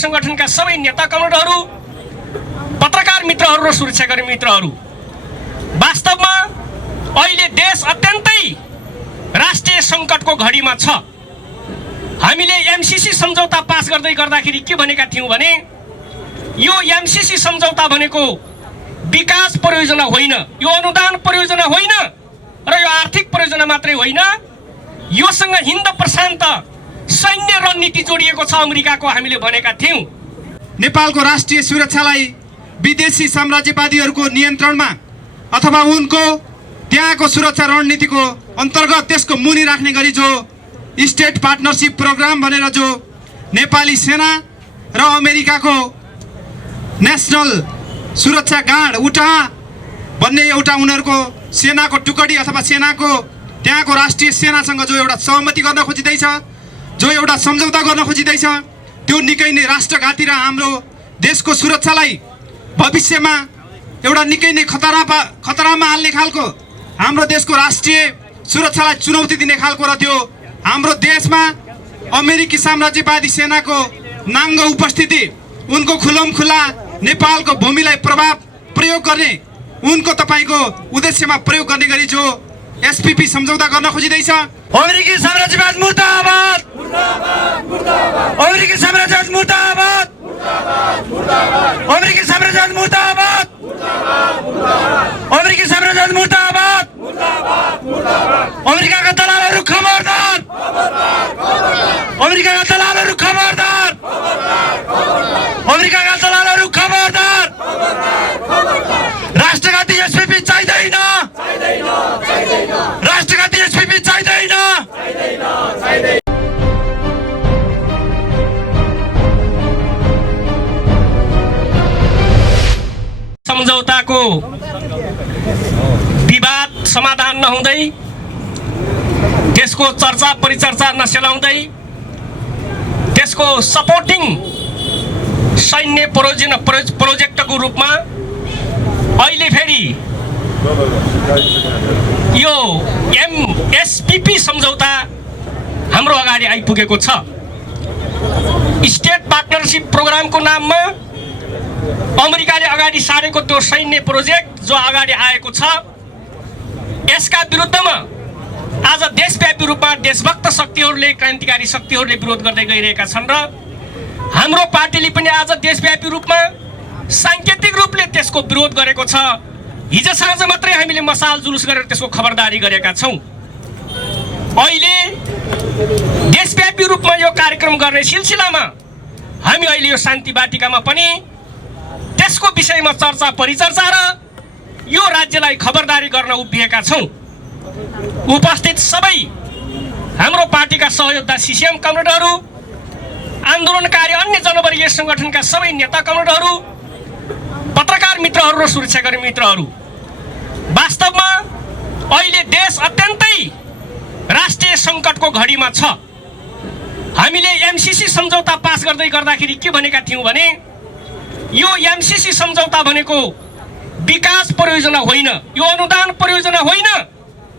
संगठनका सबै नेता कमरेडहरू, पत्रकार मित्रहरू र सुरक्षाकर्मी मित्रहरू, वास्तवमा अहिले देश अत्यन्तै राष्ट्रिय सङ्कटको घडीमा छ। हामीले एमसीसी सम्झौता पास गर्दाखेरि के भनेका थियौँ भने यो एमसीसी सम्झौता भनेको विकास परियोजना होइन, यो अनुदान परियोजना होइन र यो आर्थिक परियोजना मात्रै होइन, योसँग हिन्द प्रशान्त सैन्य रणनीति जोडिएको छ अमेरिकाको हामीले भनेका थियौँ। नेपालको राष्ट्रिय सुरक्षालाई विदेशी साम्राज्यवादीहरूको नियन्त्रणमा अथवा उनको त्यहाँको सुरक्षा रणनीतिको अन्तर्गत त्यसको मुनि राख्ने गरी जो स्टेट पार्टनरशिप प्रोग्राम भनेर जो नेपाली सेना र अमेरिकाको नेसनल सुरक्षा गार्ड उटाह भन्ने एउटा उनीहरूको सेनाको टुकडी अथवा सेनाको त्यहाँको राष्ट्रिय सेनासँग जो एउटा सहमति गर्न खोजिँदैछ, जो एउटा सम्झौता गर्न खोजिँदैछ, त्यो निकै नै राष्ट्रघाती र हाम्रो देशको सुरक्षालाई भविष्यमा एउटा निकै नै खतरामा हाल्ने खालको, हाम्रो देशको राष्ट्रिय सुरक्षालाई चुनौती दिने खालको र त्यो हाम्रो देशमा अमेरिकी साम्राज्यवादी सेनाको नाङ्गो उपस्थिति, उनको खुल्ला नेपालको भूमिलाई प्रयोग गर्ने, उनको तपाईको उद्देश्यमा प्रयोग गर्ने गरी जो एसपीपी सम्झौता गर्न खोजिँदैछ। अमेरिकी साम्राज्यवाद मुर्दाबाद, अमेरिकी साम्राज्यवाद मुर्दाबाद, अमेरिकी साम्राज्यवाद मुर्दाबाद, अमेरिकी साम्राज्यवाद मुर्दाबाद, अमेरिकाका दलालहरू खबरदार, अमेरिकाका दलालहरू खबरदार, अमेरिकाका दलालहरू खबरदार। राष्ट्रघाती एसपीपी चाहिँदैन, राष्ट्रघाती एसपीपी चाहिँदैन। सम्झौताको विवाद समाधान नहुँदै, त्यसको चर्चा परिचर्चा नसेलाउँदै, त्यसको सपोर्टिङ सैन्य प्रोजेक्टको रूपमा अहिले फेरि यो एमएसपीपी सम्झौता हाम्रो अगाडि आइपुगेको छ। स्टेट पार्टनरशिप प्रोग्रामको नाममा अमेरिकाले अगाडि सारेको त्यो सैन्य प्रोजेक्ट जो अगाडि आएको छ, यसका विरुद्धमा आज देशव्यापी रूपमा देशभक्त शक्तिहरूले, क्रान्तिकारी शक्तिहरूले विरोध गर्दै गइरहेका छन् र हाम्रो पार्टीले पनि आज देशव्यापी रूपमा सांकेतिक रूपले त्यसको विरोध गरेको छ। हिजो साँझ मात्रै हामीले मसाल जुलुस गरेर त्यसको खबरदारी गरेका छौँ। अहिले देशव्यापी रूपमा यो कार्यक्रम गर्ने सिलसिलामा हामी अहिले यो शान्ति वाटिकामा पनि त्यसको विषयमा चर्चा परिचर्चा र यो राज्यलाई खबरदारी गर्न उभिएका छौँ। उपस्थित सबै हाम्रो पार्टीका सहयोद्धा सीसीएम कमरेडहरू, आन्दोलनकारी अन्य जनवर्गीय संगठनका सबै नेता कमरेडहरू, पत्रकार मित्रहरू र सुरक्षाकर्मी मित्रहरू, वास्तवमा अहिले देश अत्यन्तै राष्ट्रिय सङ्कटको घडीमा छ। हामीले एमसीसी सम्झौता पास गर्दाखेरि के भनेका थियौँ भने यो एमसीसी सम्झौता भनेको विकास परियोजना होइन, यो अनुदान परियोजना होइन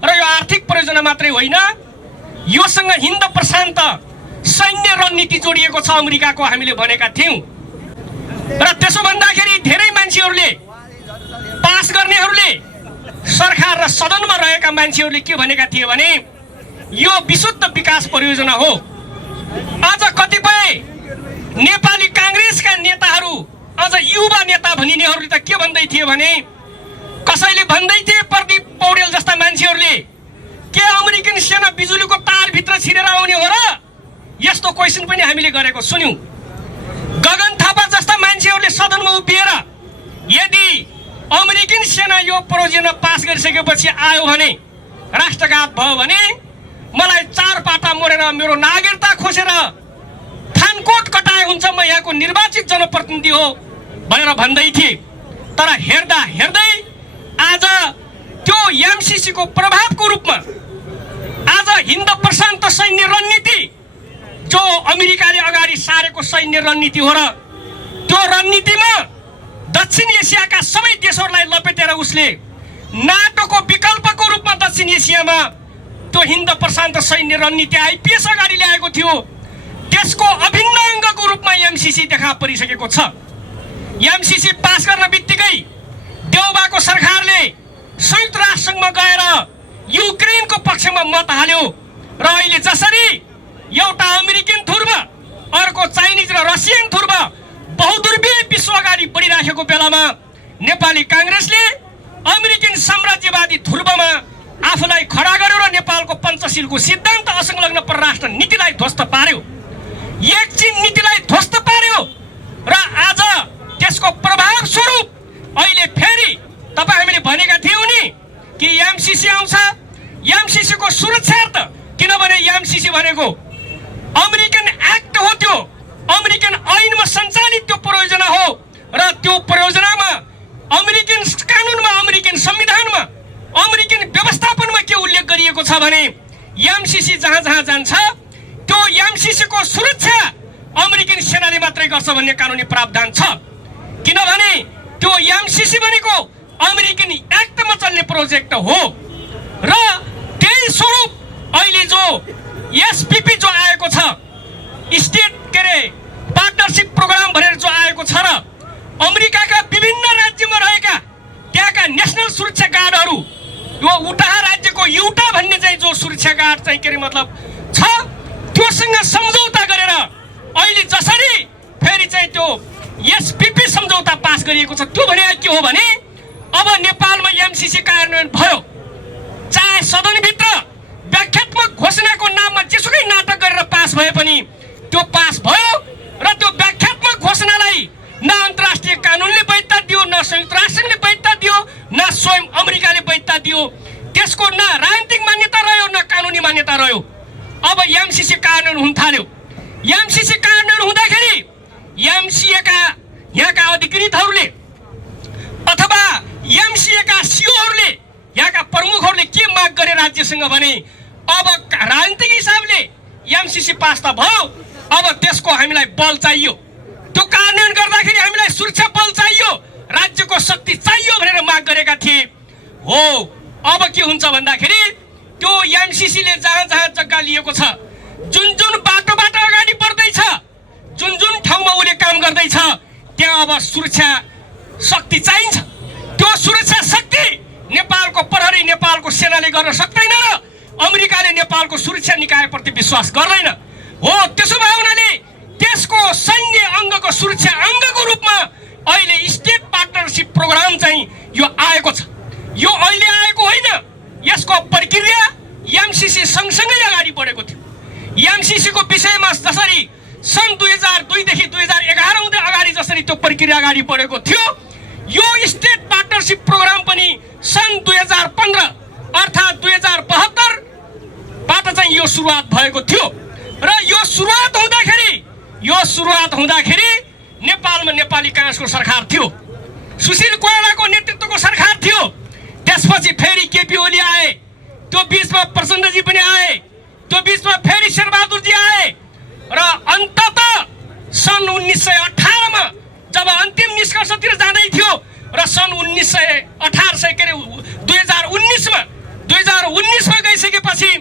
र यो आर्थिक परियोजना मात्रै होइन, योसँग हिन्द प्रशान्त सैन्य रणनीति जोडिएको छ अमेरिकाको हामीले भनेका थियौँ। र त्यसो भन्दाखेरि धेरै मान्छेहरूले, पास गर्नेहरूले, सरकार र सदनमा रहेका मान्छेहरूले के भनेका थिए भने यो विशुद्ध विकास परियोजना हो। आज कतिपय नेपाली काङ्ग्रेसका नेताहरू, अझ युवा नेता भनिनेहरूले त के भन्दै थिए भने, कसैले भन्दै थिए प्रदीप पौडेल जस्ता मान्छेहरूले, के अमेरिकन सेना बिजुलीको तारभित्र छिरेर आउने हो र? यस्तो क्वेसन पनि हामीले गरेको सुन्यौँ। गगन थापा जस्ता मान्छेहरूले सदनमा उभिएर यदि अमेरिकन सेना यो परियोजना पास गरिसकेपछि आयो भने, राष्ट्रघात भयो भने मलाई 4 पाटा मोडेर मेरो नागरिकता खोसेर थानकोट कटाए हुन्छ, म यहाँको निर्वाचित जनप्रतिनिधि हो भनेर भन्दै थिए। तर हेर्दा हेर्दै आज त्यो एमसीसी को प्रभावको रूपमा आज हिन्द प्रशान्त सैन्य रणनीति जो अमेरिकाले अगाडि सारेको सैन्य रणनीति हो र त्यो रणनीतिमा दक्षिण एसियाका सबै देशहरूलाई लपेटेर उसले नाटोको विकल्पको रूपमा दक्षिण एसियामा त्यो हिन्द प्रशान्त सैन्य रणनीति आइपीएस अगाडि ल्याएको थियो। त्यसको अभिन्न अङ्गको रूपमा एमसीसी देखा परिसकेको छ। एमसीसी पास गर्न बित्तिकै देउबाको सरकारले संयुक्त राष्ट्रसङ्घमा गएर युक्रेनको पक्षमा मत हाल्यो र अहिले जसरी एउटा अमेरिकन ध्रुव अर्को चाइनिज र रसियन ध्रुव बहुध्रुवीय विश्व अगाडि बढिराखेको बेलामा नेपाली काङ्ग्रेसले अमेरिकन साम्राज्यवादी ध्रुवमा आफूलाई खडा गर्यो र नेपालको पञ्चशीलको सिद्धान्त असंलग्न परराष्ट्र नीतिलाई ध्वस्त पार्यो, एकछिन नीतिलाई ध्वस्त पार्यो र आज त्यसको प्रभाव स्वरूप अहिले फेरि तपाईँ हामीले भनेका थियौँ नि कि एमसीसी आउँछ, एमसीसी को सुरक्षार्थ, किनभने एमसीसी भनेको अमेरिकन एक्ट हो, त्यो अमेरिकन ऐनमा सञ्चालित त्यो परियोजना हो र त्यो परियोजनामा अमेरिकन कानुनमा, अमेरिकन संविधानमा, अमेरिकन व्यवस्थापनमा के उल्लेख गरिएको छ भने एमसीसी जहाँ जहाँ जान्छ त्यो एमसीसी को सुरक्षा अमेरिकन सेनाले मात्रै गर्छ भन्ने कानुनी प्रावधान छ। किनभने त्यो एमसीसी भनेको अमेरिकन एक्टमा चल्ने प्रोजेक्ट हो र त्यही स्वरूप अहिले जो एसपीपी जो आएको छ, स्टेट पार्टनरशिप प्रोग्राम भनेर जो आएको छ र अमेरिकाका विभिन्न राज्यमा रहेका त्यहाँका नेशनल सुरक्षा गार्डहरू, यो उटाहा राज्यको युटा भन्ने चाहिँ जो सुरक्षा गार्ड चाहिँ मतलब छ, त्योसँग सम्झौता गरेर अहिले जसरी फेरि चाहिँ त्यो एसपीपी सम्झौता पास गरिएको छ, त्यो भने के हो भने अब नेपालमा एमसीसी कार्यान्वयन भयो, चाहे सदनभित्र व्याख्यात्मक घोषणाको नाममा जेसुकै नाटक गरेर पास भए पनि त्यो पास भयो र त्यो व्याख्यात्मक घोषणालाई न अन्तर्राष्ट्रिय कानुनले वैधता दियो, न संयुक्त राष्ट्रले वैधता दियो, न स्वयं अमेरिकाले वैधता दियो, त्यसको न राजनीतिक मान्यता रह्यो न कानुनी मान्यता रह्यो। अब एमसीसी कार्यान्वयन हुन थाल्यो। एमसीसी कार्यान्वयन हुँदाखेरि एमसीएका यहाँका अधिकृतहरूले अथवा एमसीएका सीओहरूले यहाँका प्रमुखहरूले के माग गरे राज्यसँग भने अब राजनीतिक हिसाबले एमसीसी पास त भयो, अब त्यसको हामीलाई बल चाहियो, त्यो कार्यान्वयन गर्दाखेरि हामीलाई सुरक्षा बल चाहियो, राज्यको शक्ति चाहियो भनेर माग गरेका थिए। हो, अब के हुन्छ भन्दाखेरि त्यो एमसीसीले जहाँ जहाँ जग्गा लिएको छ, जुन जुन बाटोबाट अगाडि बढ्दैछ, जुन जुन ठाउँमा उसले काम गर्दैछ, त्यहाँ अब सुरक्षा शक्ति चाहिन्छ। त्यो सुरक्षा शक्ति नेपालको प्रहरी, नेपालको सेनाले गर्न सक्दैन र अमेरिकाले नेपालको सुरक्षा निकायप्रति विश्वास गर्दैन। हो, त्यसो भए हुनाले त्यसको सैन्य अङ्गको सुरक्षा अङ्गको रूपमा अहिले स्टेट पार्टनरशिप प्रोग्राम चाहिँ यो आएको छ। यो अहिले आएको होइन, यसको प्रक्रिया एमसीसी सँगसँगै अगाडि बढेको थियो। एमसीसी को विषयमा जसरी सन् 2002 देखि 2011 हुँदै अगाडि जसरी त्यो प्रक्रिया अगाडि बढेको थियो, यो स्टेट पार्टनरशिप प्रोग्राम पनि सन् 2015 अर्थात् 2072 बाट चाहिँ यो सुरुवात भएको थियो र यो सुरुवात हुँदाखेरि नेपालमा नेपाली काङ्ग्रेसको सरकार थियो, सुशील कोइरालाको नेतृत्वको सरकार थियो। त्यसपछि फेरि केपी ओली आए, त्यो बीचमा प्रचण्डजी पनि आए, त्यो बीचमा फेरि शेरबहादुरजी आए र अन्ततः सन् 1918 मा जब अन्तिम निष्कर्षतिर जाँदै थियो र सन् 2019 मा गइसकेपछि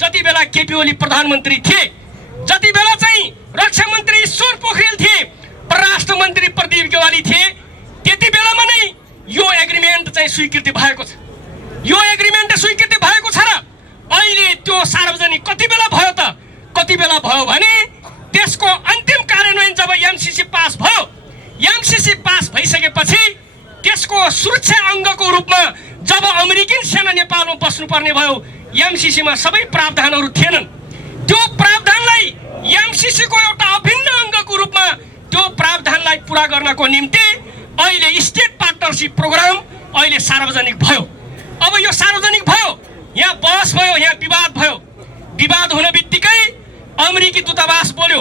जति बेला केपी ओली प्रधानमन्त्री थिए, जति बेला चाहिँ रक्षा मन्त्री ईश्वर पोखरेल थिए, परराष्ट्र मन्त्री प्रदीप गेवाली थिए, त्यति बेलामा नै यो एग्रिमेन्ट चाहिँ स्वीकृति भएको छ। यो एग्रिमेन्ट स्वीकृति भएको छ र अहिले त्यो सार्वजनिक कति बेला भयो त, कति बेला भयो भने त्यसको अन्तिम कार्यान्वयन जब एमसीसी पास भयो, एमसीसी पास भइसकेपछि त्यसको सुरक्षा अङ्गको रूपमा जब अमेरिकन सेना नेपालमा बस्नुपर्ने भयो, एमसीसीमा सबै प्रावधानहरू थिएनन्। त्यो प्रावधानलाई एमसीसी को एउटा अभिन्न अङ्गको रूपमा त्यो प्रावधानलाई पुरा गर्नको निम्ति अहिले स्टेट पार्टनरशिप प्रोग्राम अहिले सार्वजनिक भयो। अब यो सार्वजनिक भयो, यहाँ बहस भयो, यहाँ विवाद भयो। विवाद हुन बित्तिकै अमेरिकी दूतावास बोल्यो,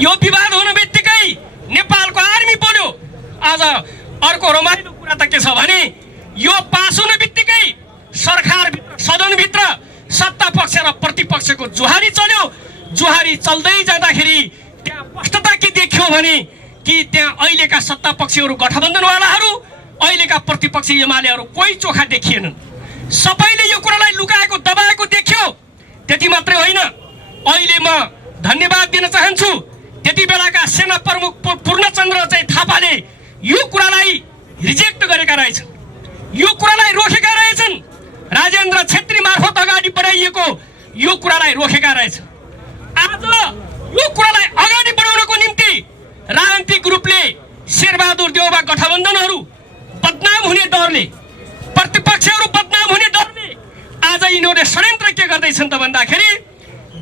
यो विवाद हुन बित्तिकै नेपालको आर्मी बोल्यो। आज अर्को रमाइलो कुरा त के छ भने यो पास हुन बित्तिकै सरकार सदनभित्र सत्ता पक्ष र प्रतिपक्षको जुहारी चल्यो। जुहारी चल्दै जाँदाखेरि त्यहाँ स्पष्टता के देखियो भने कि त्यहाँ अहिलेका सत्ता पक्षहरू गठबन्धनवालाहरू, अहिलेका प्रतिपक्ष एमालेहरू कोही चोखा देखिएनन्। सबैले यो कुरालाई लुकाएको दबाएको देखियो। त्यति मात्रै होइन, अहिले म धन्यवाद दिन चाहन्छु त्यति बेलाका सेना प्रमुख पूर्णचन्द्र चाहिँ थापाले यो कुरालाई रिजेक्ट गरेका रहेछन्, यो कुरालाई रोकेका रहेछन्। राजेन्द्र छेत्री मार्फत अगाडि बढाइएको यो कुरालाई रोकेका रहेछन्। आज यो कुरालाई अगाडि बढाउनको निम्ति राजनीतिक रूपले शेरबहादुर देउवा गठबन्धनहरू बदनाम हुने डरले, प्रतिपक्षहरू बदनाम हुने डरले आज यिनीहरूले षड्यन्त्र के गर्दैछन् त भन्दाखेरि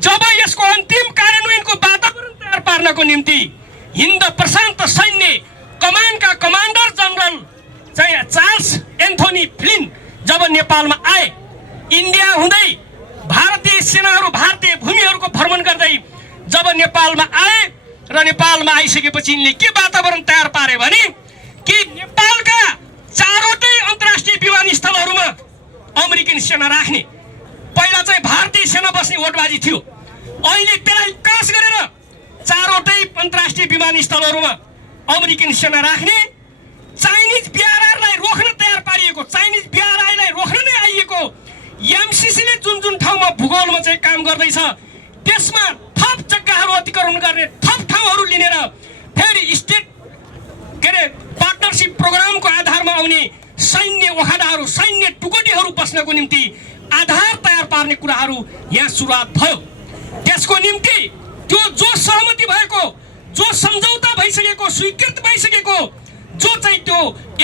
जब यसको अन्तिम कार्यान्वयनको वातावरण तयार पार्नको निम्ति हिन्द प्रशान्त सैन्य कमान्डका कमान्डर जनरल चाहिँ चार्ल्स एन्थोनी फ्लिन जब नेपालमा आए, इन्डिया हुँदै भारतीय सेनाहरू भारतीय भूमिहरूको भ्रमण गर्दै जब नेपालमा आए र नेपालमा आइसकेपछि यिनले के वातावरण तयार पारे भने कि नेपालका चारवटै अन्तर्राष्ट्रिय विमानस्थलहरूमा अमेरिकन सेना राख्ने। पहिला चाहिँ भारतीय सेना बस्ने होडबाजी थियो, अहिले त्यसलाई विकास गरेर चारवटै अन्तर्राष्ट्रिय विमानस्थलहरूमा अमेरिकन सेना राख्ने। चाइनिज बिआरआरलाई रोक्न तयार पारिएको, चाइनिज बिआरआईलाई रोक्न नै आइएको एमसिसीले जुन जुन ठाउँमा भूगोलमा चाहिँ काम गर्दैछ त्यसमा थप जग्गाहरू अतिक्रमण गर्ने, थप ठाउँहरू लिनेर फेरि स्टेट के अरे पार्टनरसिप प्रोग्रामको आधारमा आउने सैन्य ओखडाहरू, सैन्य टुकडीहरू बस्नको निम्ति आधार तयार पार्ने कुराहरू यहाँ सुरुवात भयो। त्यसको निम्ति त्यो जो सहमति भएको, जो सम्झौता भइसकेको, स्वीकृत भइसकेको जो चाहिँ त्यो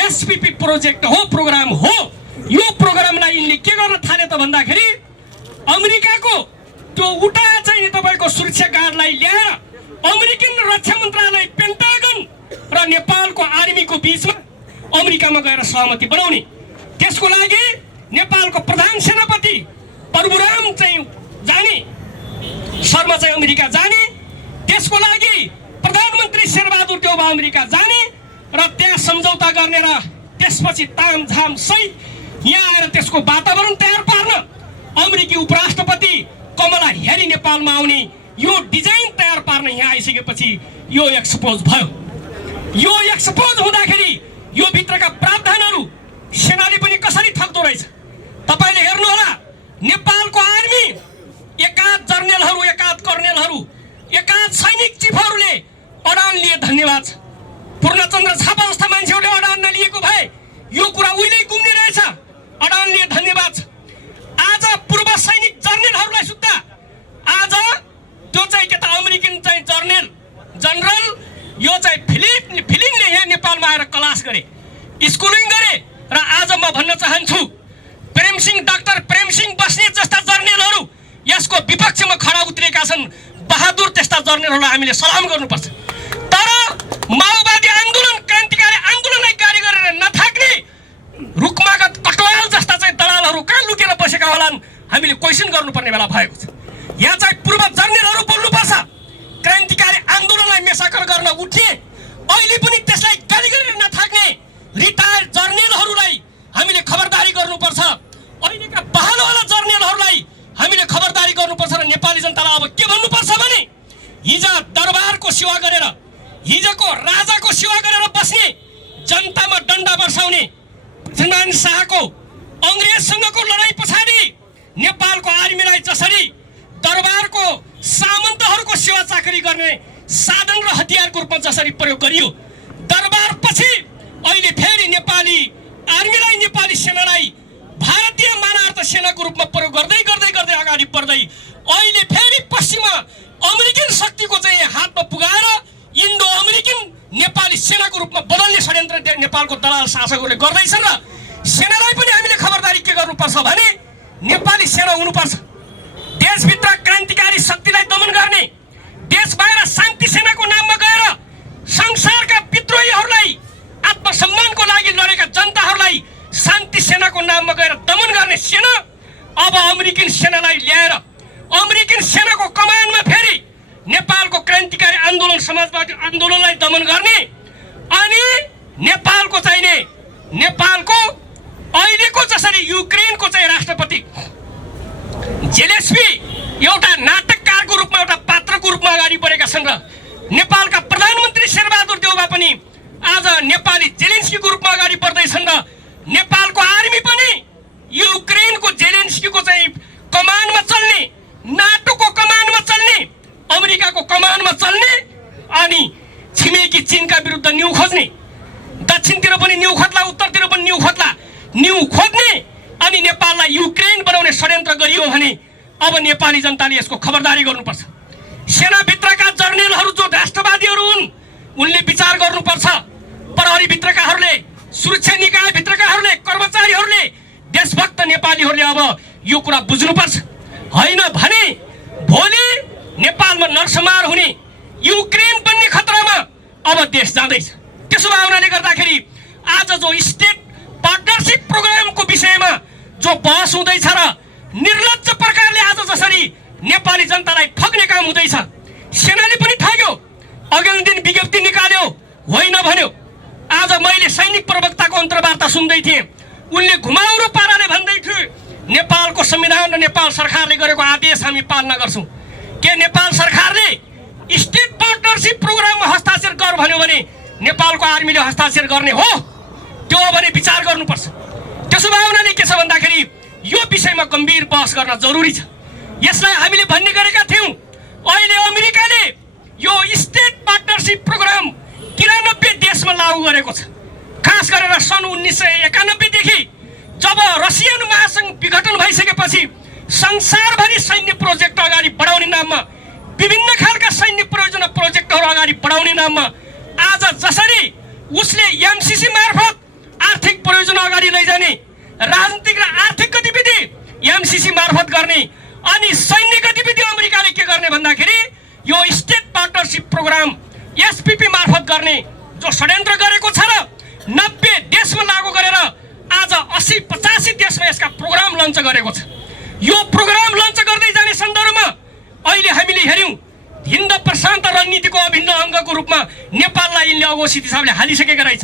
एसपीपी प्रोजेक्ट हो, प्रोग्राम हो, यो प्रोग्रामलाई यिनले के गर्न थाले त भन्दाखेरि अमेरिकाको त्यो उटा चाहिँ तपाईँको सुरक्षा गार्डलाई ल्याएर अमेरिकन रक्षा मन्त्रालय, पेन्टागन र नेपालको आर्मीको बिचमा अमेरिकामा गएर सहमति बनाउने। त्यसको लागि नेपालको प्रधान सेनापति प्रभुराम चाहिँ जाने, शर्मा चाहिँ अमेरिका जाने। त्यसको लागि प्रधानमन्त्री शेरबहादुर देउवा अमेरिका जाने र त्यहाँ सम्झौता गर्ने र त्यसपछि तामझाम सहित यहाँ आएर त्यसको वातावरण तयार पार्न अमेरिकी उपराष्ट्रपति कमला ह्यारी नेपालमा आउने यो डिजाइन तयार पार्न यहाँ आइसकेपछि यो एक्सपोज भयो। यो एक्सपोज हुँदाखेरि यो भित्रका प्रावधानहरू सेनाले पनि कसरी थप्दो रहेछ तपाईँले हेर्नुहोला। नेपालको आर्मी एकाध जर्नेलहरू, एकाध कर्नेलहरू, एकाध सैनिक चिफहरूले अडान लिए, धन्यवाद छ। पूर्णचन्द्र थापा जस्ता मान्छेहरूले अडान नलिएको भए यो कुरा उहिल्यै गुम्ने रहेछ, अडान लिए, धन्यवाद छ। आज पूर्व सैनिक जर्नेलहरूलाई सुत्दा आज त्यो चाहिँ के त अमेरिकन चाहिँ जनरल यो चाहिँ फिलिमले यहाँ नेपालमा आएर क्लास गरे, स्कुलिङ गरे र आज म भन्न चाहन्छु डाक्टर प्रेमसिंह बस्नेत जस्ता जर्नेलहरू यसको विपक्षमा खडा उत्रिएका छन्। बहादुर त्यस्ता जर्नेलहरूलाई हामीले सलाम गर्नुपर्छ। तर माओवादी आन्दोलन, क्रान्तिकारी आन्दोलनलाई गाली गरेर नथाक्ने रुखमागत कटवाल जस्ता चाहिँ दलालहरू कहाँ लुकेर बसेका होलान् हामीले क्वेसन गर्नुपर्ने बेला भएको छ। यहाँ चाहिँ पूर्व जर्नेलहरू बोल्नुपर्छ। क्रान्तिकारी आन्दोलनलाई मेसाकर गर्न उठिए अहिले पनि त्यसलाई गाली गरेर नथाक्ने रिटायर्ड जर्नेलहरूलाई हामीले खबरदारी गर्नुपर्छ। अहिलेका बहालवाला जर्नेलहरूलाई हामीले खबरदारी गर्नुपर्छ र नेपाली जनतालाई अब के भन्नुपर्छ भने हिजो दरबारको सेवा गरेर, हिजोको राजाको सेवा गरेर बस्ने, जनतामा डन्डा बर्साउने श्रीमान शाहको अङ्ग्रेजसँगको लडाइँ पछाडि नेपालको आर्मीलाई जसरी दरबारको सामन्तहरूको सेवा चाकरी गर्ने साधन र हतियारको रूपमा जसरी प्रयोग गरियो, दरबार पछि अहिले फेरि नेपाली आर्मीलाई, नेपाली सेनालाई भारतीय मानवार्थ सेनाको रूपमा प्रयोग गर्दै गर्दै गर्दै अगाडि बढ्दै अहिले फेरि पश्चिमा अमेरिकन शक्तिको चाहिँ हातमा पुगाएर इन्डो अमेरिकन नेपाली सेनाको रूपमा बदल्ने षड्यन्त्र नेपालको दलाल शासकहरूले गर्दैछन्। र सेनालाई पनि हामीले खबरदारी के गर्नुपर्छ भने नेपाली सेना हुनुपर्छ। देशभित्र क्रान्तिकारी शक्तिलाई दमन गर्ने, देश बाहिर शान्ति सेनाको नाममा गएर संसारका विद्रोहीहरूलाई, आत्मसम्मानको लागि लडेका जनताहरूलाई शान्ति सेनाको नाममा गएर दमन गर्ने सेना अब अमेरिकन सेनालाई ल्याएर अमेरिकन सेनाको कमानमा फेरि नेपालको क्रान्तिकारी आन्दोलन, समाजवादी आन्दोलनलाई दमन गर्ने अनि नेपालको चाहिने, नेपालको अहिलेको जसरी युक्रेनको चाहिँ राष्ट्रपति जेलेन्स्की एउटा नाटककारको रूपमा, एउटा पात्रको रूपमा अगाडि बढेका छन् र नेपालका प्रधानमन्त्री शेरबहादुर देउवा पनि आज नेपाली जेलेन्स्कीको रूपमा अगाडि बढ्दैछन् र नेपालको आर्मी पनि युक्रेनको जेलेन्स्कीको चाहिँ कमानमा चल्ने, नाटोको कमानमा चल्ने, अमेरिकाको कमानमा चल्ने छिमेकी चीनका विरुद्ध न्यु खोज्ने, दक्षिणतिर पनि न्यु खोज्ला, उत्तरतिर पनि न्यु खोज्ला, न्यु खोज्ने अनि नेपाललाई युक्रेन बनाउने षड्यन्त्र गरियो भने अब नेपाली जनताले यसको खबरदारी गर्नुपर्छ। सेनाभित्रका जर्नेलहरू जो राष्ट्रवादीहरू हुन् उनले विचार गर्नुपर्छ। प्रहरीभित्रकाहरूले, सुरक्षा निकायभित्रकाहरूले, कर्मचारीहरूले, देशभक्त नेपालीहरूले अब यो कुरा बुझ्नुपर्छ। होइन भने भोलि नेपालमा नरसंहार हुने, युक्रेन बन्ने खतरामा अब देश जाँदैछ। त्यसो भए हुनाले गर्दाखेरि आज जो स्टेट पार्टनरसिप प्रोग्रामको विषयमा जो बहस हुँदैछ र निर्लज्ज प्रकारले आज जसरी नेपाली जनतालाई ठग्ने काम हुँदैछ, सेनाले पनि ठग्यो, अघिल्लो दिन विज्ञप्ति निकाल्यो, होइन भन्यो। आज मैले सैनिक प्रवक्ताको अन्तर्वार्ता सुन्दै थिएँ, उनले घुमाउरो पाराले भन्दै थिए नेपालको संविधान र नेपाल सरकारले गरेको आदेश हामी पालना गर्छौँ। के नेपाल सरकारले स्टेट पार्टनरसिप प्रोग्राममा हस्ताक्षर गर भन्यो भने नेपालको आर्मीले हस्ताक्षर गर्ने हो? त्यो भने विचार गर्नुपर्छ। त्यसो भए हुनाले के छ भन्दाखेरि यो विषयमा गम्भीर बहस गर्न जरुरी छ। यसलाई हामीले भन्ने गरेका थियौँ। अहिले अमेरिकाले यो स्टेट पार्टनरसिप प्रोग्राम 93 देशमा लागू गरेको छ। खास गरेर सन् 1991 देखि जब रसियन महासङ्घ विघटन भइसकेपछि संसारभरि सैन्य प्रोजेक्ट अगाडि बढाउने नाममा, विभिन्न खालका सैन्य परियोजना प्रोजेक्टहरू अगाडि बढाउने नाममा आज जसरी उसले एमसिसी मार्फत आर्थिक परियोजना अगाडि लैजाने, राजनीतिक र आर्थिक गतिविधि एमसिसी मार्फत गर्ने अनि सैन्य गतिविधि अमेरिकाले के गर्ने भन्दाखेरि यो स्टेट पार्टनरसिप प्रोग्राम एसपीपी मार्फत गर्ने जो षड्यन्त्र गरेको छ र 90 देशमा लागू गरेर आज 80-85 देशमा यसका प्रोग्राम लन्च गरेको छ। यो प्रोग्राम लन्च गर्दै जाने सन्दर्भमा अहिले हामीले हेर्यौँ हिन्द प्रशान्त रणनीतिको अभिन्न अङ्गको रूपमा नेपाललाई यिनले अघोषित हिसाबले हालिसकेका रहेछ।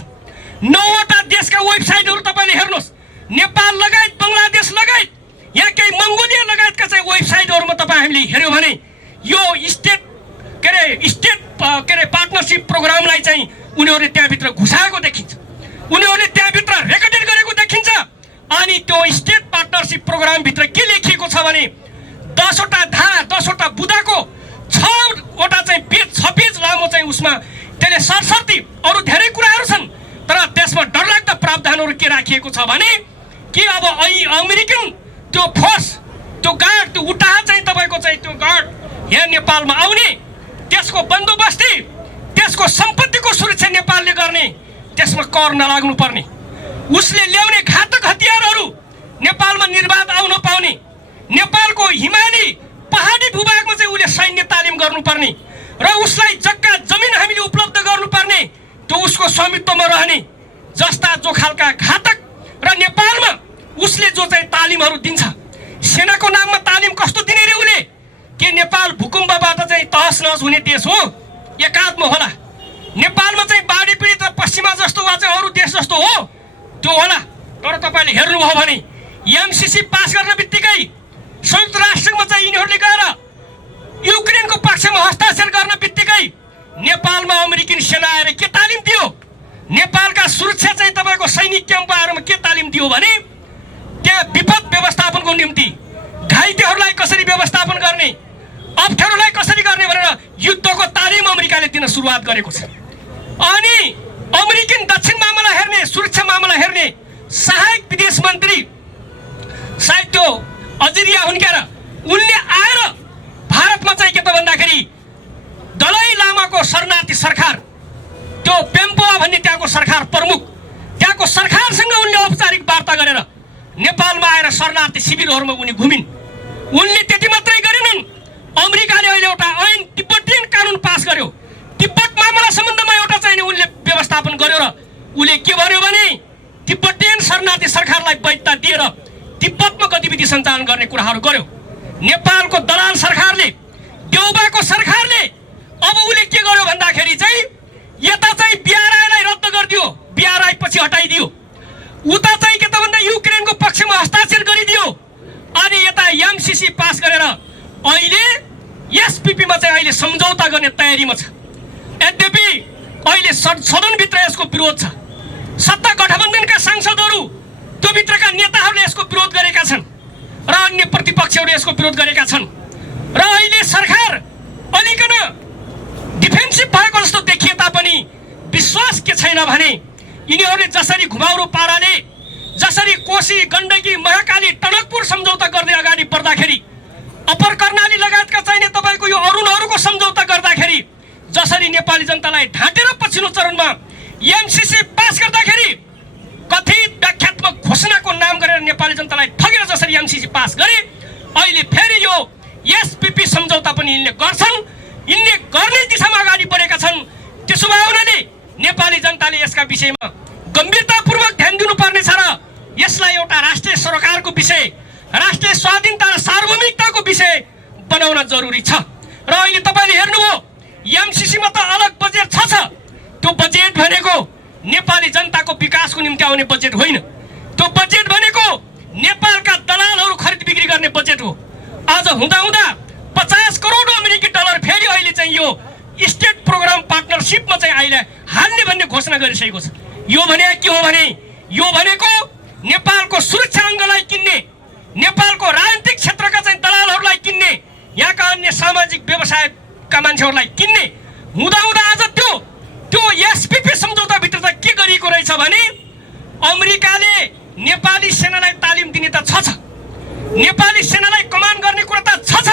9वटा देशका वेबसाइटहरू तपाईँले हेर्नुहोस्, नेपाल लगायत बङ्गलादेश लगायत यहाँ केही मङ्गोलिया लगायतका चाहिँ वेबसाइटहरूमा तपाईँ हामीले हेऱ्यौँ भने यो स्टेट पार्टनरसिप प्रोग्रामलाई चाहिँ उनीहरूले त्यहाँभित्र घुसाएको देखिन्छ, उनीहरूले त्यहाँभित्र रेकर्डेड गरेको देखिन्छ। अनि त्यो स्टेट पार्टनरसिप प्रोग्रामभित्र के लेखिएको छ भने 10वटा धारा, 10वटा बुँदाको 6वटा चाहिँ पेज, 6 पेज लामो चाहिँ उसमा त्यसले सरसर्ती अरू धेरै कुराहरू छन्। तर त्यसमा डरलाग्दा प्रावधानहरू के राखिएको छ भने कि अब अमेरिकन त्यो फोर्स, त्यो गार्ड, त्यो उटाहा चाहिँ तपाईँको चाहिँ त्यो गार्ड यहाँ नेपालमा आउने, त्यसको बन्दोबस्ती, त्यसको सम्पत्तिको सुरक्षा नेपालले गर्ने, त्यसमा कर नलाग्नु पर्ने, उसले ल्याउने घातक हतियारहरू नेपालमा निर्बाध आउन पाउने, नेपालको हिमाली पहाडी भूभागमा चाहिँ उसले सैन्य तालिम गर्नुपर्ने र उसलाई जग्गा जमिन हामीले उपलब्ध गर्नुपर्ने, त्यो उसको स्वामित्वमा रहने जस्ता जो खालका घातक र नेपालमा उसले जो चाहिँ तालिमहरू दिन्छ, सेनाको नाममा तालिम कस्तो दिने रे उसले? के नेपाल भूकम्पबाट चाहिँ तहस नहस हुने देश हो? एकात्म होला। नेपालमा चाहिँ बाढी पीडित पश्चिमा जस्तो वा चाहिँ अरू देश जस्तो हो? त्यो होला। तर तपाईँले हेर्नुभयो भने एमसिसी पास गर्न बित्तिकै संयुक्त राष्ट्रमा चाहिँ यिनीहरूले गएर युक्रेनको पक्षमा हस्ताक्षर गर्न बित्तिकै नेपालमा अमेरिकन सेना आएर के तालिम दियो? नेपालका सुरक्षा चाहिँ तपाईँको सैनिक क्याम्प आएर के तालिम दियो भने त्यहाँ विपद व्यवस्थापनको निम्ति घाइतेहरूलाई कसरी व्यवस्थापन गर्ने, अप्ठ्यारोलाई कसरी गर्ने भनेर युद्धको तालिम अमेरिकाले दिन सुरुवात गरेको छ। अनि अमेरिकन दक्षिण मामला हेर्ने, सुरक्षा मामला हेर्ने सहायक विदेश मन्त्री सायद त्यो अजिरिया हुन् क्या, उनले आएर भारतमा चाहिँ के त भन्दाखेरि दलाई लामाको शरणार्थी सरकार, त्यो पेम्पोआ भन्ने त्यहाँको सरकार प्रमुख, त्यहाँको सरकारसँग उनले औपचारिक वार्ता गरेर नेपालमा आएर शरणार्थी शिविरहरूमा उनी घुमिन्। उनले त्यति मात्रै गरेनन्, अमेरिकाले अहिले एउटा ऐन तिब्बतियन कानुन पास गर्यो, तिब्बत मामला सम्बन्धमा एउटा चाहिँ उनले व्यवस्थापन गर्यो र उसले के भन्यो भने तिब्बतियन शरणार्थी सरकारलाई वैधता दिएर तिब्बतमा गतिविधि सञ्चालन गर्ने कुराहरू गर्यो। नेपालको दलाल सरकारले, देउबाको सरकारले अब उसले के गर्यो भन्दाखेरि चाहिँ यता चाहिँ बिआरआईलाई रद्द गरिदियो, बिआरआई पछि हटाइदियो, उता चाहिँ के त भन्दा युक्रेनको पक्षमा हस्ताक्षर गरिदियो, अनि यता एमसिसी पास गरेर अहिले एसपीपीमा चाहिँ अहिले सम्झौता गर्ने तयारीमा छ। यद्यपि अहिले सदनभित्र यसको विरोध छ, सत्ता गठबन्धनका सांसदहरू, त्यो भित्रका नेताहरूले यसको विरोध गरेका छन् र अन्य प्रतिपक्षहरूले यसको विरोध गरेका छन् र अहिले सरकार अलिकन डिफेन्सिभ भएको जस्तो देखिए तापनि छैन भने यिनीहरूले जसरी घुमाउरो पाराले जसरी कोशी गण्डकी महाकाली टनकपुर सम्झौता गर्दै अगाडि बढ्दाखेरि अप्पर कर्णाली लगायतका चाहिने तपाईँको यो अरुणहरूको सम्झौता गर्दाखेरि जसरी नेपाली जनतालाई ढाँटेर पछिल्लो चरणमा एमसीसी पास गर्दाखेरि कथित व्याख्यात्मक घोषणाको नाम गरेर नेपाली जनतालाई ठगेर जसरी एमसीसी पास गरे अहिले फेरि यो एसपीपी सम्झौता पनि यिनले गर्छन्। यिनले गर्ने दिशामा अगाडि बढेका छन्। त्यसो भए हुनाले नेपाली जनताले यसका विषयमा गम्भीरतापूर्वक ध्यान दिनुपर्नेछ र यसलाई एउटा राष्ट्रिय सरकारको विषय, राष्ट्रिय स्वाधीनता र सार्वभौमिकताको विषय बनाउन जरुरी छ। र अहिले तपाईँले हेर्नुभयो एमसीसीमा त अलग बजेट छ। त्यो बजेट भनेको नेपाली जनताको विकासको निम्ति आउने बजेट होइन। त्यो बजेट भनेको नेपालका दलालहरू खरिद बिक्री गर्ने बजेट हो। आज हुँदा 50 करोड अमेरिकी डलर फेरि अहिले चाहिँ यो स्टेट प्रोग्राम पार्टनरसिपमा चाहिँ अहिले हाल्ने भन्ने घोषणा गरिसकेको छ। यो भने के हो भने यो भनेको नेपालको सुरक्षा अङ्गलाई किन्ने, नेपालको राजनीतिक क्षेत्रका चाहिँ दलालहरूलाई किन्ने, यहाँका अन्य सामाजिक व्यवसायका मान्छेहरूलाई किन्ने हुँदा आज त्यो एसपीपी सम्झौताभित्र त के गरिएको रहेछ भने अमेरिकाले नेपाली सेनालाई तालिम दिने त छ, नेपाली सेनालाई कमान्ड गर्ने कुरा त छ।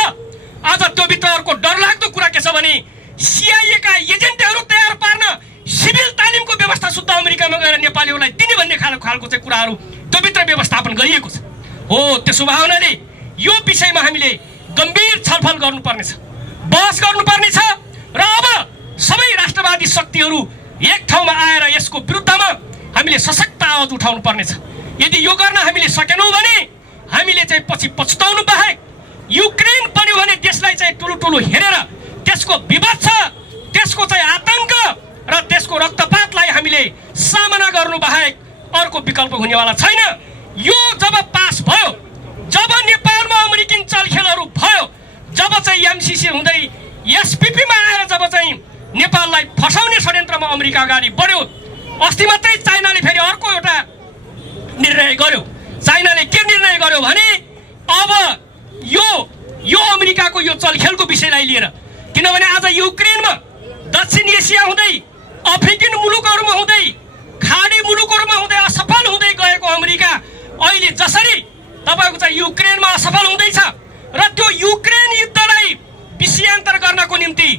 आज त्यो भित्रहरूको डरलाग्दो कुरा के छ भने CIA का एजेन्टहरू तयार पार्न सिभिल तालिमको व्यवस्था सुद्धा अमेरिकामा गएर नेपालीहरूलाई दिने भन्ने खालको चाहिँ कुराहरू त्यो भित्र व्यवस्थापन गरिएको छ। हो त्यसो भए हुनाले यो विषयमा हामीले गम्भीर छलफल गर्नुपर्नेछ, बहस गर्नुपर्नेछ र अब सबै राष्ट्रवादी शक्तिहरू एक ठाउँमा आएर यसको विरुद्धमा हामीले सशक्त आवाज उठाउनु पर्नेछ। यदि यो गर्न हामीले सकेनौँ भने हामीले चाहिँ पछि पछुताउनु बाहेक युक्रेन बन्यो भने देशलाई चाहिँ ठुलो हेरेर त्यसको विभत्स, त्यसको चाहिँ आतंक र त्यसको रक्तपातलाई हामीले सामना गर्नु बाहेक अर्को विकल्प हुनेवाला छैन। यो जब पास भयो, जब नेपालमा अमेरिकन चलखेलहरू भयो, जब चाहिँ एमसीसी हुँदै एसपीपीमा आएर जब चाहिँ नेपाललाई फसाउने षड्यन्त्रमा अमेरिका अगाडि बढ्यो, अस्ति मात्रै चाइनाले फेरि अर्को एउटा निर्णय गर्यो। चाइनाले के निर्णय गर्यो भने अब यो अमेरिकाको यो चलखेलको विषयलाई लिएर, किनभने आज युक्रेनमा दक्षिण एसिया हुँदै अफ्रिकन मुलुकहरूमा हुँदै खाडी मुलुकहरूमा हुँदै असफल हुँदै गएको अमेरिका अहिले जसरी तपाईँको चाहिँ युक्रेनमा असफल हुँदैछ र त्यो युक्रेन युद्धलाई विषयान्तर गर्नको निम्ति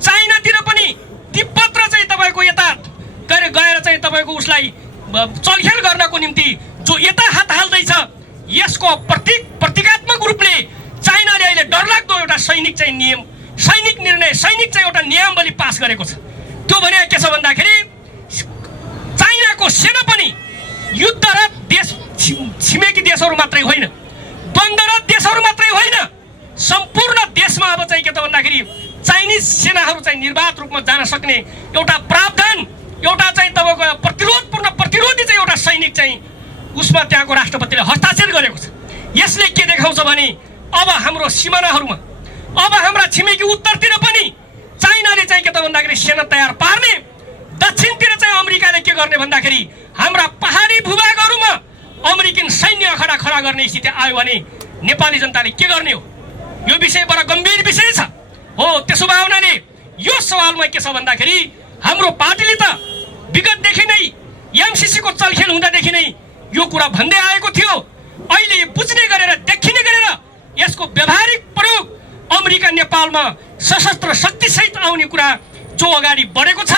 चाइनातिर पनि तिब्बत र चाहिँ तपाईँको यता गएर चाहिँ तपाईँको उसलाई चलखेल गर्नको निम्ति जो यता हात हाल्दैछ, यसको प्रतीकात्मक रूपले चाइनाले अहिले डरलाग्दो एउटा सैनिक निर्णय, सैनिक चाहिँ एउटा नियमावली पास गरेको छ। त्यो भने के छ भन्दाखेरि चाइनाको सेना पनि युद्धरत देश छिमेकी देशहरू मात्रै होइन, द्वन्द्वरत देशहरू मात्रै होइन, सम्पूर्ण देशमा अब चाहिँ के त भन्दाखेरि चाइनिज सेनाहरू चाहिँ निर्वाध रूपमा जान सक्ने एउटा प्रावधान, एउटा चाहिँ तपाईँको प्रतिरोधी चाहिँ एउटा सैनिक चाहिँ उसमा त्यहाँको राष्ट्रपतिले हस्ताक्षर गरेको छ। यसले के देखाउँछ भने अब हाम्रो सिमानाहरूमा, अब हाम्रा छिमेकी उत्तरतिर पनि चाइनाले चाहिँ के त भन्दाखेरि सेना तयार पार्ने, दक्षिणतिर चाहिँ अमेरिकाले के गर्ने भन्दाखेरि हाम्रा पहाडी भूभागहरूमा अमेरिकन सैन्य अखडा खडा गर्ने स्थिति आयो भने नेपाली जनताले के गर्ने हो? यो विषय बडा गम्भीर विषय छ। हो त्यसो भए हुनाले यो सवालमा के छ भन्दाखेरि हाम्रो पार्टीले त विगतदेखि नै एमसीसीको चलखेल हुँदादेखि नै यो कुरा भन्दै आएको थियो। अहिले बुझ्ने गरेर देखिने गरेर यसको व्यावहारिक प्रयोग अमेरिका नेपालमा सशस्त्र शक्तिसहित आउने कुरा जो अगाडि बढेको छ,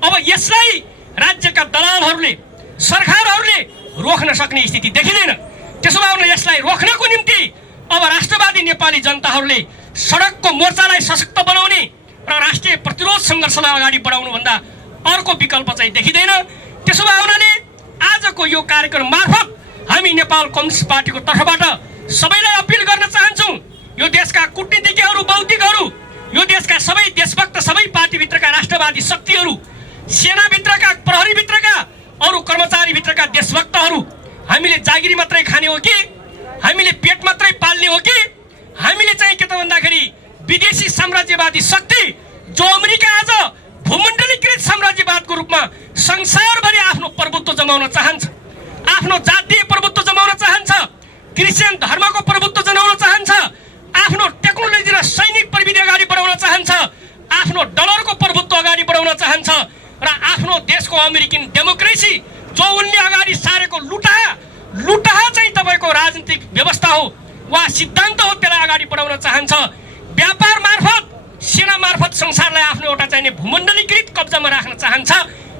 अब यसलाई राज्यका दलालहरूले, सरकारहरूले रोक्न सक्ने स्थिति देखिँदैन। त्यसो भए यसलाई रोक्नको निम्ति अब राष्ट्रवादी नेपाली जनताहरूले सडकको मोर्चालाई सशक्त बनाउने र राष्ट्रिय प्रतिरोध सङ्घर्षलाई अगाडि बढाउनु भन्दा अर्को विकल्प चाहिँ देखिँदैन। त्यसो भए हुनाले आजको यो कार्यक्रम मार्फत हामी नेपाल कम्युनिस्ट पार्टीको तर्फबाट सबैलाई अपिल गर्न चाहन्छौँ, यो देशका कूटनीतिज्ञहरू, बौद्धिकहरू, यो देशका सबै देशभक्त, सबै पार्टीभित्रका राष्ट्रवादी शक्तिहरू, सेनाभित्रका, प्रहरीभित्रका, अरू कर्मचारीभित्रका देशभक्तहरू, हामीले जागिरी मात्रै खाने हो कि, हामीले पेट मात्रै पाल्ने हो कि, हामीले चाहिँ के त भन्दाखेरि विदेशी साम्राज्यवादी शक्ति जो अमेरिका आज भूमण्डलीकृत साम्राज्यवादको रूपमा संसारभरि आफ्नो प्रभुत्व जमाउन चाहन्छ, आफ्नो जातीय प्रभुत्व जमाउन चाहन्छ, क्रिस्चियन धर्मको प्रभुत्व जमाउन चाहन्छ, आफ्नो टेक्नोलोजी र सैनिक प्रविधि अगाडि बढाउन चाहन्छ, आफ्नो डलरको प्रभुत्व अगाडि बढाउन चाहन्छ र आफ्नो देश देशको अमेरिकन डेमोक्रेसी जो उनले अगाडि सारेको लुटाहा चाहिँ तपाईँको राजनीतिक व्यवस्था हो वा सिद्धान्त हो, त्यसलाई अगाडि बढाउन चाहन्छ। व्यापार मार्फत, सेना मार्फत संसारलाई आफ्नो एउटा चाहिने भूमण्डलीकृत कब्जामा राख्न चाहन्छ।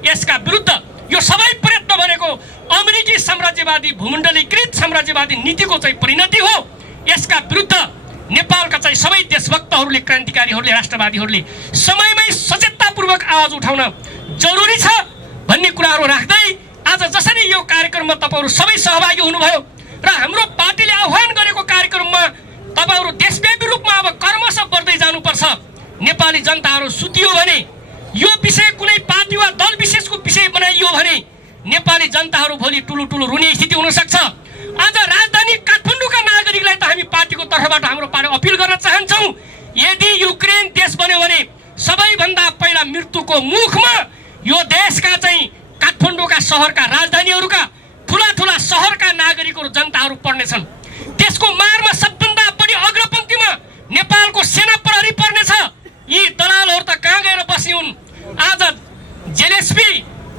यसका विरुद्ध यो सबै प्रयत्न भनेको अमेरिकी साम्राज्यवादी भूमण्डलीकृत साम्राज्यवादी नीतिको चाहिँ परिणति हो। यसका विरुद्ध नेपालका चाहिँ सबै देशभक्तहरूले, क्रान्तिकारीहरूले, राष्ट्रवादीहरूले समयमै सचेततापूर्वक आवाज उठाउन जरुरी छ भन्ने कुराहरू राख्दै आज जसरी यो कार्यक्रममा तपाईँहरू सबै सहभागी हुनुभयो र हाम्रो पार्टीले आह्वान गरेको कार्यक्रममा तपाईँहरू देशव्यापी रूपमा अब कर्मशः बढ्दै जानुपर्छ। नेपाली जनताहरू सुतियो भने, यो विषय कुनै पार्टी वा दल विशेषको विषय बनाइयो भने नेपाली जनताहरू भोलि ठुलो ठुलो रुने स्थिति हुन सक्छ। आज राजधानी काठमाडौँका नागरिकलाई त हामी पार्टीको तर्फबाट हाम्रो पार्टी अपिल गर्न चाहन्छौँ, यदि युक्रेन देश बन्यो भने सबैभन्दा पहिला मृत्युको मुखमा यो देशका चाहिँ काठमाडौँका सहरका राजधानीहरूका ठुला ठुला सहरका नागरिकहरू, जनताहरू पर्नेछन्। त्यसको मारमा सबभन्दा बढी अग्रपन्थीमा नेपालको सेना प्रहरी पर्नेछ। यी दलालहरू त कहाँ गएर बस्ने हुन्? आज जेलेस्पी,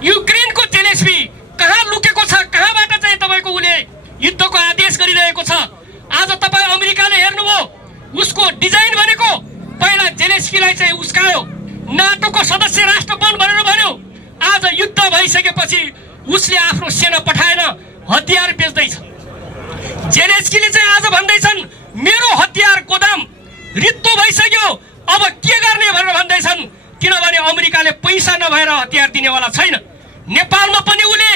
युक्रेनको जेलेस्पी कहाँ लुकेको छ? कहाँबाट चाहिँ तपाईँको उसले युद्धको आदेश गरिरहेको छ? आज तपाईँ अमेरिकाले हेर्नुभयो, उसको डिजाइन भनेको पहिला जेलेस्कीलाई चाहिँ उस्कायो, नाटोको सदस्य राष्ट्र बन भनेर भन्यो। आज युद्ध भइसकेपछि उसले आफ्नो सेना पठाएर हतियार बेच्दैछ। जेलेस्कीले चाहिँ आज भन्दैछन् मेरो हतियार गोदाम रित्तो भइसक्यो, अब के गर्ने भनेर भन्दैछन्, किनभने अमेरिकाले पैसा नभएर हतियार दिनेवाला छैन। नेपालमा पनि उसले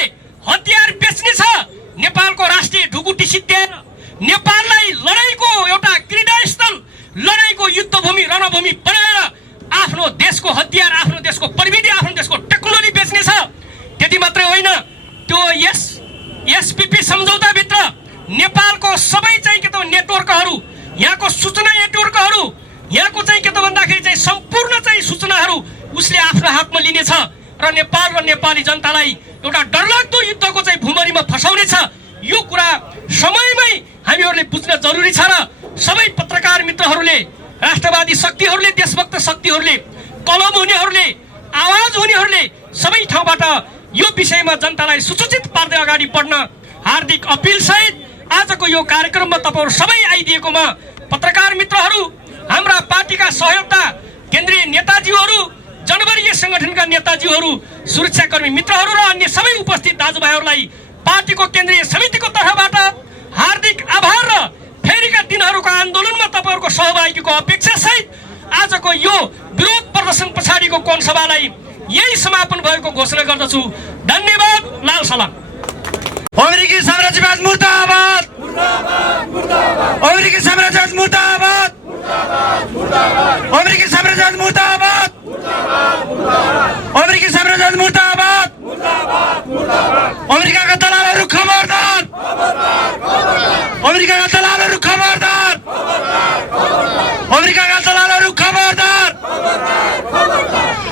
हतियार बेच्ने छ। नेपालको राष्ट्रिय ढुकुटी सिद्ध्याएर नेपाललाई लडाइँको एउटा क्रीडास्थल, लडाइँको युद्धभूमि, रणभूमि बनाएर आफ्नो देशको हतियार, आफ्नो देशको प्रविधि, आफ्नो देशको टेक्नोलोजी बेच्ने छ। त्यति मात्रै होइन, त्यो एसपीपी सम्झौताभित्र नेपालको सबै चाहिँ के त नेटवर्कहरू, यहाँको सूचना नेटवर्कहरू, यहाँको चाहिँ के त भन्दाखेरि चाहिँ सम्पूर्ण चाहिँ सूचनाहरू उसले आफ्नो हातमा लिनेछ र नेपाल र नेपाली जनतालाई एउटा डरलाग्दो युद्धको चाहिँ भूमरीमा फसाउनेछ। यो कुरा समयमै हामीहरूले बुझ्न जरुरी छ र सबै पत्रकार मित्रहरूले, राष्ट्रवादी शक्तिहरूले, देशभक्त शक्तिहरूले, कलम हुनेहरूले, आवाज हुनेहरूले सबै ठाउँबाट यो विषयमा जनतालाई सूचित पार्दै अगाडि बढ्न हार्दिक अपिल सहित आजको यो कार्यक्रममा तपाईँहरू सबै आइदिएकोमा पत्रकार मित्रहरू, हाम्रा पार्टीका सहयोगता केन्द्रीय नेताजीहरू, जनवर्गीय सङ्गठनका नेताजीहरू, सुरक्षाकर्मी मित्रहरू र अन्य सबै उपस्थित दाजुभाइहरूलाई पार्टीको केन्द्रीय समितिको तर्फबाट हार्दिक आभार र फेरिका दिनहरूको आन्दोलनमा तपाईँहरूको सहभागीको अपेक्षा सहित आजको यो विरोध प्रदर्शन पछाडिको कौन सभालाई यही समापन भएको घोषणा गर्दछु। धन्यवाद। लाल सलाम। अमेरिकी साम्राज्यवाद मुर्दाबाद, अमेरिकी साम्राज्यवाद मुर्दाबाद, अमेरिकी साम्राज्यवाद मुर्दाबाद, अमेरिकी साम्राज्यवाद मुर्दाबाद, अमेरिकाका दलालहरू खबरदार, अमेरिकाका दलालहरू खबरदार, अमेरिकाका दलालहरू खबरदार।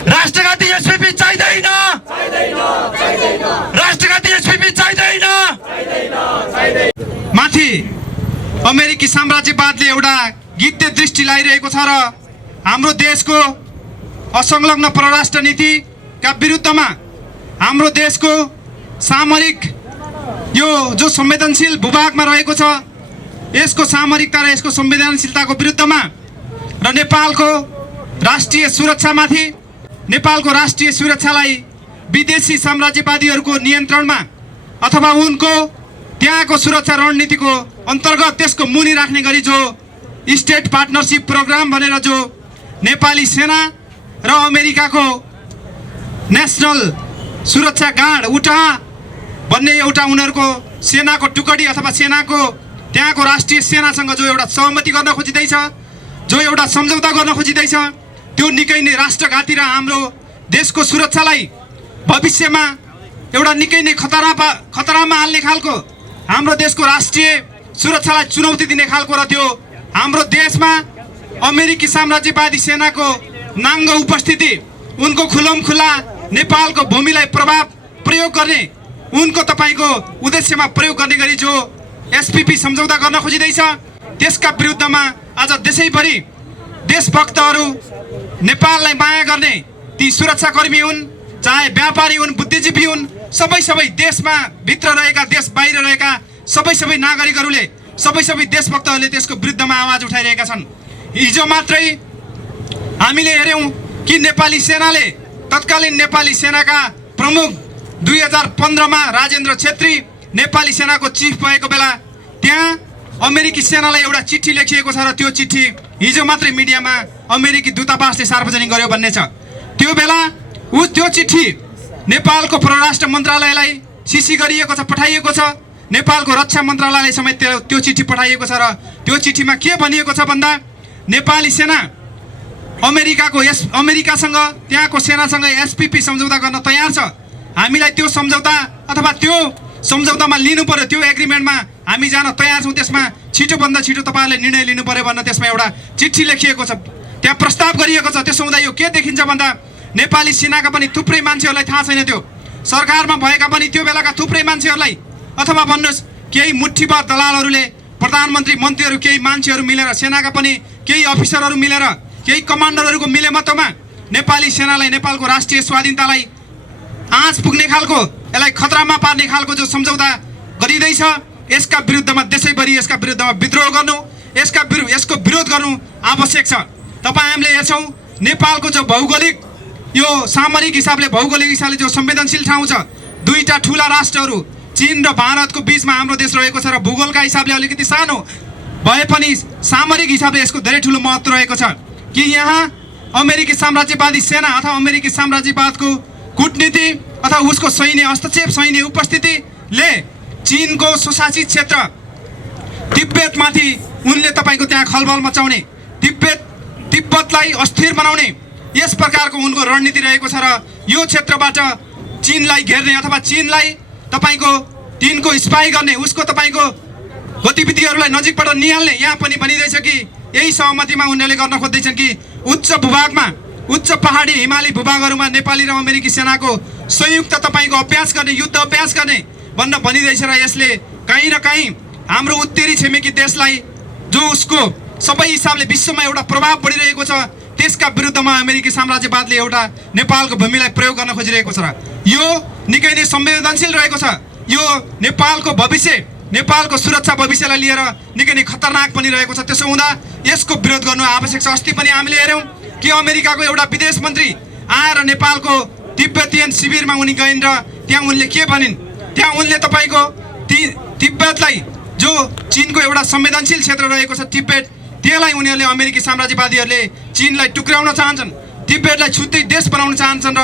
राष्ट्रघाती एसपीपी चाहिँदैन, राष्ट्रघाती एसपीपी चाहिँदैन। माथि अमेरिकी साम्राज्यवादले एउटा गिद्धे दृष्टि लगाइरहेको छ र हाम्रो देशको असंलग्न परराष्ट्र नीतिका विरुद्धमा हाम्रो देशको सामरिक यो जो संवेदनशील भूभागमा रहेको छ यसको सामरिकता र यसको संवेदनशीलताको विरुद्धमा र नेपालको राष्ट्रिय सुरक्षामाथि, नेपालको राष्ट्रिय सुरक्षालाई विदेशी साम्राज्यवादीहरूको नियन्त्रणमा अथवा उनको त्यहाँको सुरक्षा रणनीतिको अन्तर्गत त्यसको मुनि राख्ने गरी जो स्टेट पार्टनरसिप प्रोग्राम भनेर जो नेपाली सेना र अमेरिकाको नेसनल सुरक्षा गार्ड उटाहा भन्ने एउटा उनीहरूको सेनाको टुकडी अथवा सेनाको त्यहाँको राष्ट्रिय सेनासँग जो एउटा सहमति गर्न खोजिँदैछ, जो एउटा सम्झौता गर्न खोजिँदैछ, त्यो निकै नै राष्ट्रघाती र हाम्रो देशको सुरक्षालाई भविष्यमा एउटा निकै नै खतरामा हाल्ने खालको, हाम्रो देशको राष्ट्रिय सुरक्षालाई चुनौती दिने खालको र त्यो हाम्रो देशमा अमेरिकी साम्राज्यवादी सेनाको नाङ्गो उपस्थिति, उनको खुल्ला नेपालको भूमिलाई प्रयोग गर्ने, उनको तपाईँको उद्देश्यमा प्रयोग गर्ने गरी जो एसपीपी सम्झौता गर्न खोजिँदैछ त्यसका विरुद्धमा आज देशैभरि देशभक्तहरू, नेपाललाई माया गर्ने ती सुरक्षाकर्मी हुन्, चाहे व्यापारी हुन्, बुद्धिजीवी हुन्, सबै देशमा भित्र रहेका, देश बाहिर रहेका सबै नागरिकहरूले, सबै देशभक्तहरूले त्यसको विरुद्धमा आवाज उठाइरहेका छन्। हिजो मात्रै हामीले हेऱ्यौँ कि नेपाली सेनाले, तत्कालीन नेपाली सेनाका प्रमुख 2015 मा राजेन्द्र छेत्री नेपाली सेनाको चिफ भएको बेला त्यहाँ अमेरिकी सेनालाई एउटा चिठी लेखिएको छ र त्यो चिठी हिजो मात्रै मिडियामा अमेरिकी दूतावासले सार्वजनिक गर्यो भन्ने छ। त्यो बेला त्यो चिठी नेपालको परराष्ट्र मन्त्रालयलाई सिसी गरिएको छ, पठाइएको छ। नेपालको रक्षा मन्त्रालयले समेत त्यो चिठी पठाइएको छ र त्यो चिठीमा के भनिएको छ भन्दा नेपाली सेना अमेरिकासँग, त्यहाँको सेनासँग एसपीपी सम्झौता गर्न तयार छ। हामीलाई त्यो सम्झौता अथवा त्यो सम्झौतामा लिनु पर्यो, त्यो एग्रिमेन्टमा हामी जान तयार छौँ, त्यसमा छिटोभन्दा छिटो तपाईँहरूले निर्णय लिनु पर्यो भनेर त्यसमा एउटा चिठी लेखिएको छ, त्यहाँ प्रस्ताव गरिएको छ। त्यसो हुँदा यो के देखिन्छ भन्दा नेपाली सेनाका पनि थुप्रै मान्छेहरूलाई थाहा छैन, त्यो सरकारमा भएका पनि त्यो बेलाका थुप्रै मान्छेहरूलाई, अथवा भन्नुहोस् केही मुठ्ठीभर दलालहरूले, प्रधानमन्त्री मन्त्रीहरू, केही मान्छेहरू मिलेर, सेनाका पनि केही अफिसरहरू मिलेर, केही कमान्डरहरूको मिलेमतोमा नेपाली सेनालाई, नेपालको राष्ट्रिय स्वाधीनतालाई आँच पुग्ने खालको, यसलाई खतरामा पार्ने खालको जो सम्झौता गरिँदैछ, यसका विरुद्धमा देशैभरि यसका विरुद्धमा विद्रोह गर्नु, यसको विरोध गर्नु आवश्यक छ। तपाईँ हामीले हेर्छौँ नेपालको जो भौगोलिक, यो सामरिक हिसाबले, भौगोलिक हिसाबले जो संवेदनशील ठाउँ छ, दुईटा ठुला राष्ट्रहरू चीन र भारतको बीचमा हाम्रो देश रहेको छ र भूगोलका हिसाबले अलिकति सानो भए पनि सामरिक हिसाबले यसको धेरै ठुलो महत्त्व रहेको छ कि यहाँ अमेरिकी साम्राज्यवादी सेना अथवा अमेरिकी साम्राज्यवादको कूटनीति अथवा उसको सैन्य हस्तक्षेप, सैन्य उपस्थितिले चीनको सुशासित क्षेत्र तिब्बतमाथि उनले तपाईँको त्यहाँ खलबल मचाउने, तिब्बतलाई अस्थिर बनाउने, यस प्रकारको उनको रणनीति रहेको छ र यो क्षेत्रबाट चीनलाई घेर्ने अथवा चीनलाई तपाईँको तिनको स्पाई गर्ने, उसको तपाईँको गतिविधिहरूलाई नजिकबाट निहाल्ने यहाँ पनि भनिँदैछ कि यही सहमतिमा उनीहरूले गर्न खोज्दैछन् कि उच्च भूभागमा, उच्च पहाडी हिमाली भूभागहरूमा नेपाली र अमेरिकी सेनाको संयुक्त तपाईँको अभ्यास गर्ने, युद्ध अभ्यास गर्ने भन्न भनिँदैछ र यसले कहीँ न कहीँ हाम्रो उत्तरी छिमेकी देशलाई, जो उसको सबै हिसाबले विश्वमा एउटा प्रभाव पडिरहेको छ, त्यसका विरुद्धमा अमेरिकी साम्राज्यवादले एउटा नेपालको भूमिलाई प्रयोग गर्न खोजिरहेको छ र यो निकै नै संवेदनशील रहेको छ। यो नेपालको भविष्य, नेपालको सुरक्षा भविष्यलाई लिएर निकै नै खतरनाक पनि रहेको छ। त्यसो हुँदा यसको विरोध गर्नु आवश्यक छ। अस्ति पनि हामीले हेऱ्यौँ कि अमेरिकाको एउटा विदेश मन्त्री आएर नेपालको तिब्बतियन शिविरमा उनी गइन् र त्यहाँ उनले के भनिन्, त्यहाँ उनले तपाईँको तिब्बतलाई, जो चीनको एउटा संवेदनशील क्षेत्र रहेको छ तिब्बत, त्यसलाई उनीहरूले, अमेरिकी साम्राज्यवादीहरूले चीनलाई टुक्राउन चाहन्छन्, तिब्बतलाई छुट्टै देश बनाउन चाहन्छन् र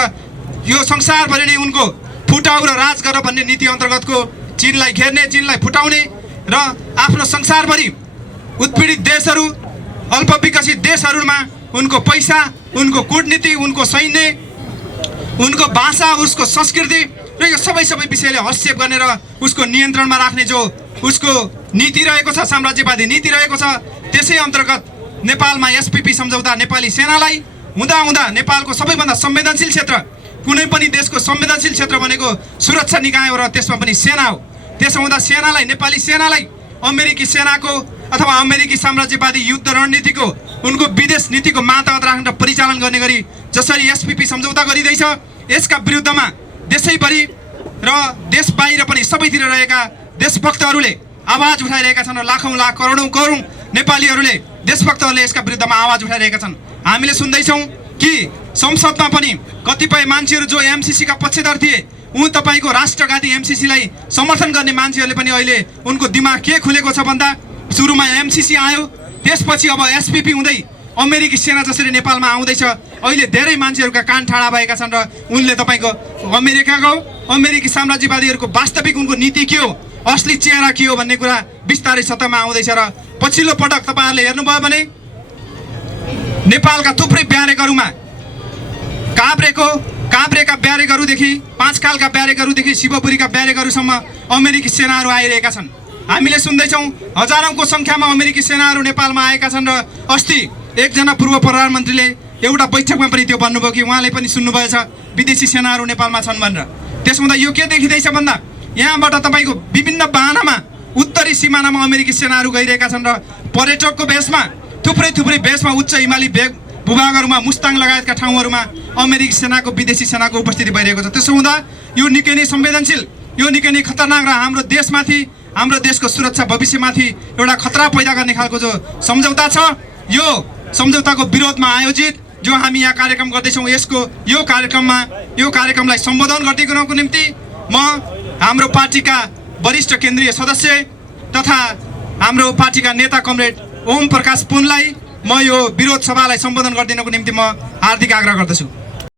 यो संसारभरि नै उनको फुटाउ र राज गर भन्ने नीति अन्तर्गतको चीनलाई घेर्ने, चीनलाई फुटाउने र आफ्नो संसारभरि उत्पीडित देशहरू, अल्पविकसित देशहरूमा उनको पैसा, उनको कूटनीति, उनको सैन्य, उनको भाषा, उसको संस्कृति र यो सबै विषयले हस्तक्षेप गर्ने र उसको नियन्त्रणमा राख्ने जो उसको नीति रहेको छ, साम्राज्यवादी नीति रहेको छ, त्यसै अन्तर्गत नेपालमा एसपीपी सम्झौता नेपाली सेनालाई हुँदा नेपालको सबैभन्दा संवेदनशील क्षेत्र, कुनै पनि देशको संवेदनशील क्षेत्र भनेको सुरक्षा निकाय हो र त्यसमा पनि सेना हो। त्यसो हुँदा सेनालाई, नेपाली सेनालाई अमेरिकी सेनाको अथवा अमेरिकी साम्राज्यवादी युद्ध रणनीतिको, उनको विदेश नीतिको मातहत राखेर परिचालन गर्ने गरी जसरी एसपीपी सम्झौता गरिँदैछ, यसका विरुद्धमा देशैभरि र देश बाहिर पनि सबैतिर रहेका देशभक्तहरूले आवाज उठाइरहेका छन् र लाखौँ लाख करोडौँ नेपालीहरूले, देशभक्तहरूले यसका विरुद्धमा आवाज उठाइरहेका छन्। हामीले सुन्दैछौँ कि संसदमा पनि कतिपय मान्छेहरू जो एमसीसीका पक्षधर थिए, उन तपाईँको राष्ट्रघाती एमसीसीलाई समर्थन गर्ने मान्छेहरूले पनि अहिले उनको दिमाग के खुलेको छ भन्दा सुरुमा एमसीसी आयो, त्यसपछि अब एसपीपी हुँदै अमेरिकी सेना जसरी नेपालमा आउँदैछ, अहिले धेरै मान्छेहरूका कान ठाडा भएका छन् र उनले तपाईँको अमेरिकी साम्राज्यवादीहरूको वास्तविक उनको नीति के हो, असली चेहरा के हो भन्ने कुरा बिस्तारै सतहमा आउँदैछ। र पछिल्लो पटक तपाईँहरूले हेर्नुभयो भने नेपालका थुप्रै ब्यारेकहरूमा काभ्रेका ब्यारेकहरूदेखि, पाँचखालका ब्यारेकहरूदेखि शिवपुरीका ब्यारेकहरूसम्म अमेरिकी सेनाहरू आइरहेका छन्। हामीले सुन्दैछौँ हजारौँको सङ्ख्यामा अमेरिकी सेनाहरू नेपालमा आएका छन् र अस्ति एकजना पूर्व प्रधानमन्त्रीले एउटा बैठकमा पनि त्यो भन्नुभयो कि उहाँले पनि सुन्नुभएछ विदेशी सेनाहरू नेपालमा छन् भनेर। त्यसो हुँदा यो के देखिँदैछ भन्दा यहाँबाट तपाईँको विभिन्न बाहनामा उत्तरी सिमानामा अमेरिकी सेनाहरू गइरहेका छन् र पर्यटकको भेषमा, थुप्रै भेषमा, उच्च हिमाली भूभागहरूमा मुस्ताङ लगायतका ठाउँहरूमा अमेरिकी सेनाको विदेशी सेनाको उपस्थिति भइरहेको छ। त्यसो हुँदा यो निकै नै संवेदनशील, यो निकै नै खतरनाक र हाम्रो देशमाथि, हाम्रो देशको सुरक्षा भविष्यमाथि एउटा खतरा पैदा गर्ने खालको जो सम्झौता छ, यो सम्झौताको विरोधमा आयोजित जो हामी यहाँ कार्यक्रम गर्दैछौँ, यो कार्यक्रमलाई सम्बोधन गरिदिनको निम्ति म हाम्रो पार्टीका वरिष्ठ केन्द्रीय सदस्य तथा हाम्रो पार्टीका नेता कमरेड ओम प्रकाश पुनलाई म यो विरोध सभालाई सम्बोधन गरिदिनको निम्ति म हार्दिक आग्रह गर्दछु।